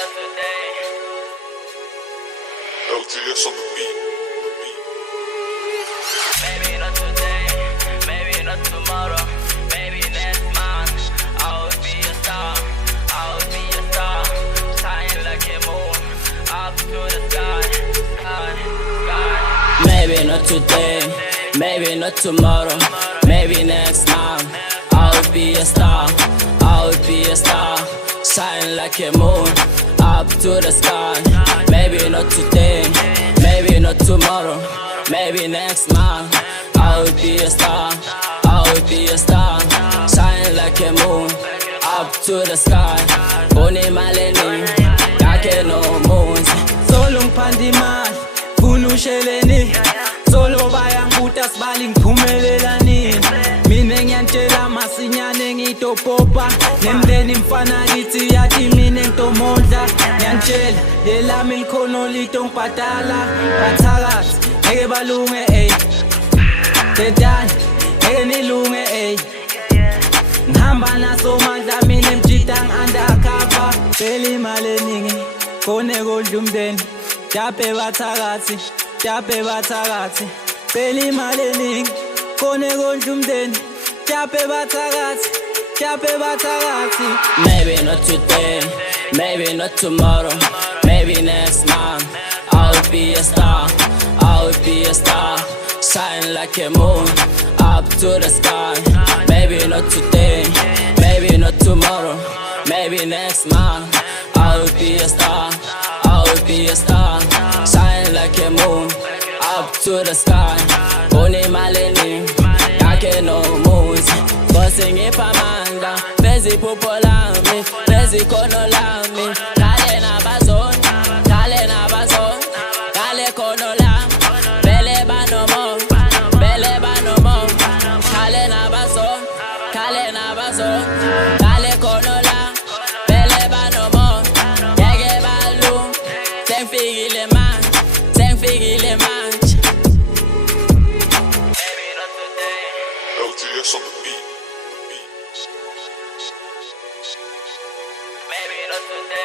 not today. LTS on the beat. Maybe not today, maybe not tomorrow, maybe next month. I will be a star, I will be a star. Shine like a moon, up to the sky, sky, sky. Maybe not today, maybe not tomorrow, maybe next month. I will be a star, I will be a star. Shine like a moon, up to the sky. Maybe not today, maybe not tomorrow, maybe next month. I will be a star, I will be a star. Shine like a moon, up to the sky. Boni maleni, yake no moons. Solo ngiphandle imali, funa usheleni. Solo bayangibuta sibali ngiphumelelani. Mina ngiyantshela masinyane ngitopopa. Nemndeni mfana kithi yathi mina ntomondla. Ngiyantshela lelami likhono lito ngibhadala. Bathakathi ngeke balunge ey. Dedani ngeke nilunge ey. Ngihamba naso mandla mina emjida undercover. Phela imali eningi khone kodla umndeni. Jape bathakathi, jape bathakathi. Phela imali eningi khone kodla umndeni. Jape bathakathi, jape bathakathi. Maybe not today, maybe not tomorrow, maybe next month. I will be a star, I will be a star. Shine like a moon, up to the sky. Maybe not today, maybe not tomorrow, maybe next month. I will be a star, I will be a star. Shine like a moon, up to the sky. Boni maleni, yake no moons. Bossing ipamanga, bezi pupo lami, bezi kono lami. Kale na bazon, kale na bazon, kale kono lami. Bele banomo, bele banomo. Kale na bazon, kale na bazon, kale kono lami. Bele banomo, yage balu. Ten figile man, ten figile man. Maybe not today. LTS on the beat. Maybe not today.